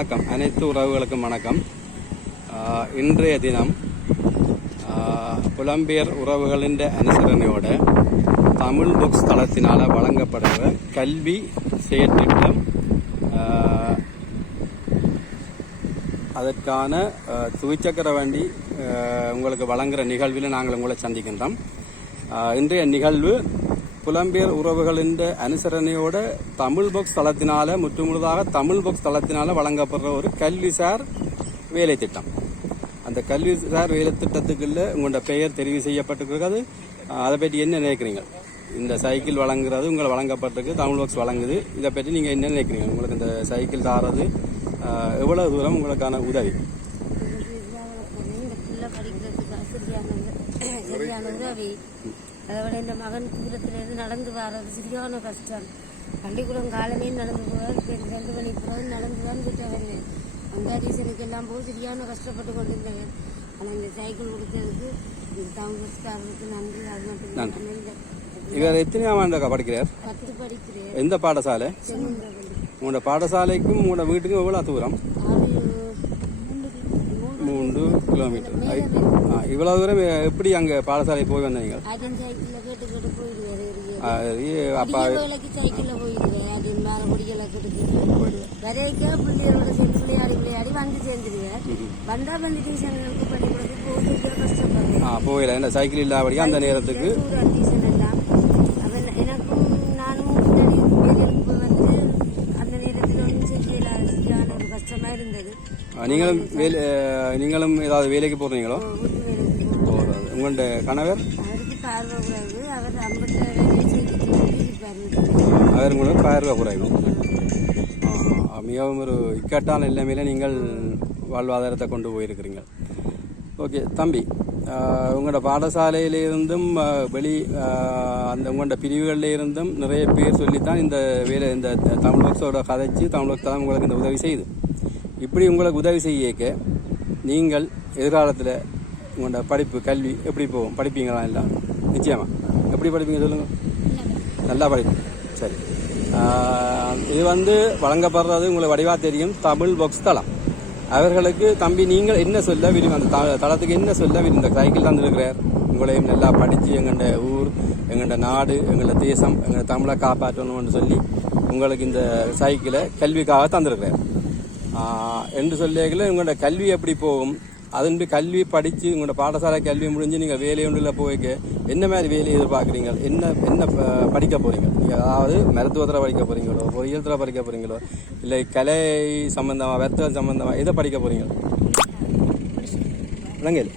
வணக்கம். அனைத்து உறவுகளுக்கும் வணக்கம். இன்றைய தினம் ஆஹ் புலம்பெயர் உறவுகளின் அனுசரணையோடு தமிழ் புக்ஸ் தளத்தினால் வழங்கப்படுகிற கல்வி செயற்திட்டம் அதற்கான துவிச்சக்கர வண்டி உங்களுக்கு வழங்குகிற நிகழ்வில் நாங்கள் உங்களை சந்திக்கின்றோம். இன்றைய நிகழ்வு புலம்பெயர் உறவுகளின் அனுசரணையோட தமிழ் பாக்ஸ் தளத்தினால முற்றுமுழுதாக தமிழ் பாக்ஸ் தளத்தினால வழங்கப்படுற ஒரு கல்விசார் வேலை திட்டம். அந்த கல்விசார் வேலை திட்டத்துக்குள்ள உங்களோட பெயர் தெரிவு செய்யப்பட்டிருக்கிறது. அதை பற்றி என்ன நினைக்கிறீங்க? இந்த சைக்கிள் வழங்குறது உங்களை வழங்கப்பட்டிருக்கு தமிழ் பாக்ஸ் வழங்குது. இதை பற்றி நீங்கள் என்ன நினைக்கிறீங்க? உங்களுக்கு இந்த சைக்கிள் தாரது ஆஹ் எவ்வளவு தூரம் உங்களுக்கான உதவி? சரியான உதவி. அதை விட இந்த மகன் தூரத்திலிருந்து நடந்து வர்றது சரியான கஷ்டம். பள்ளிக்கூடம் காலமே நடந்து போவார் இப்போ இந்த ரெண்டு மணி பிறகு நடந்து தான் விட்டு வருவேன் அந்த ரீசனுக்கு எல்லாம் போது சரியான கஷ்டப்பட்டு கொண்டிருந்தேன் ஆனால் இந்த சைக்கிள் கொடுத்ததுக்கு இந்த தமிழ்காரருக்கு நன்றி அது மட்டும் இந்த இவர் எத்தனையாம் ஆண்டு படிக்கிறார்? பத்து படிக்கிறேன் எந்த பாடசாலை? உங்களோட பாடசாலைக்கும் உங்களோட வீட்டுக்கும் எவ்வளோ தூரம்? மூன்று கிலோமீட்டர் இவ்வளவு தூரம் எப்படி அங்கே பாடசாலை போய் வந்தீங்க அப்பா குடிக்க வேலைக்கு சைக்கிள்ல போயிடுவேன். அது மேல குடிக்கல கெடுத்து வரைக்க பிள்ளைகளோட சேர்ந்து விளையாடி விளையாடி வந்து சேர்ந்துருவேன். வந்தா வந்து போகல. என்ன சைக்கிள் இல்லாதபடியா அந்த நேரத்துக்கு இருந்தது. நீங்களும் வேலை நீங்களும் ஏதாவது வேலைக்கு போகிறது உங்களோட கணவர்? அவர் செய்து உங்களுக்கு பார்வை குறைவு மிகவும் ஒரு இக்கட்டான நிலைமையில நீங்கள் வாழ்வாதாரத்தை கொண்டு போயிருக்கிறீங்க. ஓகே தம்பி உங்களோட பாடசாலையிலிருந்தும் வெளி அந்த உங்களோட பிரிவுகளில் இருந்தும் நிறைய பேர் சொல்லித்தான் இந்த வேலை இந்த தமிழ் ஒர்க்ஸோட கதைச்சு தமிழ் ஒர்க்ஸ் தான் உங்களுக்கு இந்த உதவி செய்யுது இப்படி உங்களுக்கு உதவி செய்யக்க நீங்கள் எதிர்காலத்தில் உங்களோட படிப்பு கல்வி எப்படி போகும்? படிப்பீங்களா இல்லை? நிச்சயமாக எப்படி படிப்பீங்க சொல்லுங்கள் நல்லா படிப்பு. சரி. இது வந்து வழங்கப்படுறது உங்களுக்கு வடிவாக தெரியும். தமிழ் பொக்ஸ் தளம். அவர்களுக்கு தம்பி நீங்கள் என்ன சொல்ல விரும்பி அந்த தளத்துக்கு என்ன சொல்ல விரும்பி இந்த சைக்கிள் தந்துருக்கிறார் உங்களையும் நல்லா படித்து எங்கள்ட ஊர் எங்கள்ட நாடு எங்களோட தேசம் எங்களோட தமிழை காப்பாற்றணும்னு சொல்லி உங்களுக்கு இந்த சைக்கிளை கல்விக்காக தந்திருக்கிறார். என்று சொல்லியதில் உங்களோட கல்வி எப்படி போகும்? அதன்படி கல்வி படித்து உங்களோட பாடசாலை கல்வி முடிஞ்சு நீங்கள் வேலை ஒன்றில் போய்க்க என்ன மாதிரி வேலையை எதிர்பார்க்குறீங்க? என்ன என்ன படிக்க போகிறீங்க அதாவது மருத்துவத்தில் படிக்க போகிறீங்களோ பொறியியத்தில் படிக்க போகிறீங்களோ இல்லை கலை சம்பந்தமாக வர்த்தகம் சம்பந்தமாக எதை படிக்க போகிறீங்க விளங்கல்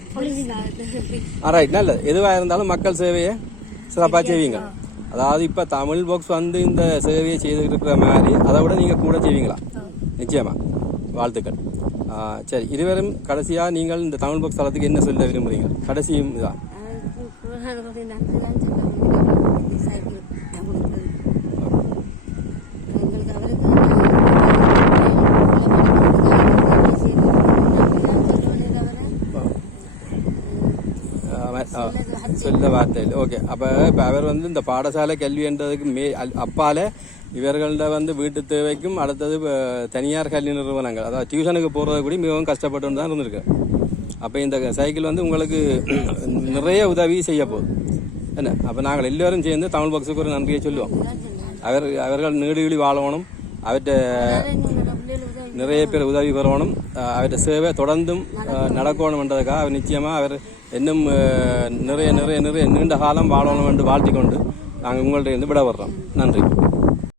ரைட் நல்லது. எதுவாக இருந்தாலும் மக்கள் சேவையை சிறப்பாக செய்வீங்க. அதாவது இப்போ தமிழ் பாக்ஸ் வந்து இந்த சேவையை செய்து இருக்கிற மாதிரி அதை விட நீங்கள் கூட செய்வீங்களா? நிச்சயமா. வாழ்த்துக்கள். சரி இருவரும் கடைசியாக நீங்கள் இந்த தமிழ் பாக்ஸ் தளத்துக்கு என்ன சொல்ல விரும்புறீங்க? கடைசியும் இதான் சொல்ல வார்த்தை இல்லை ஓகே அப்போ இப்போ அவர் வந்து இந்த பாடசாலை கல்வின்றதுக்கு மே அப்பால இவர்கள்ட்ட வந்து வீட்டு தேவைக்கும் அடுத்தது தனியார் கல்வி நிறுவனங்கள். அதாவது டியூஷனுக்கு போகிறது கூட மிகவும் கஷ்டப்பட்டு தான் இருந்திருக்கு. அப்போ இந்த சைக்கிள் வந்து உங்களுக்கு நிறைய உதவி செய்ய போகுது. என்ன? அப்போ நாங்கள் எல்லோரும் சேர்ந்து தமிழ் பக்ஸுக்கு ஒரு நன்றியை சொல்லுவோம். அவர் அவர்கள் நீடுகிழி வாழணும். அவற்ற நிறைய பேர் உதவி பெறணும். அவற்ற சேவை தொடர்ந்தும் நடக்கணும் நடக்கணும்ன்றதுக்காக அவர் நிச்சயமாக அவர் இன்னும் நிறைய நிறைய நிறைய நீண்ட காலம் வாழணும் என்று வாழ்த்திக் கொண்டு நாங்கள் உங்கள்கிட்ட இருந்து விட வர்றோம் நன்றி.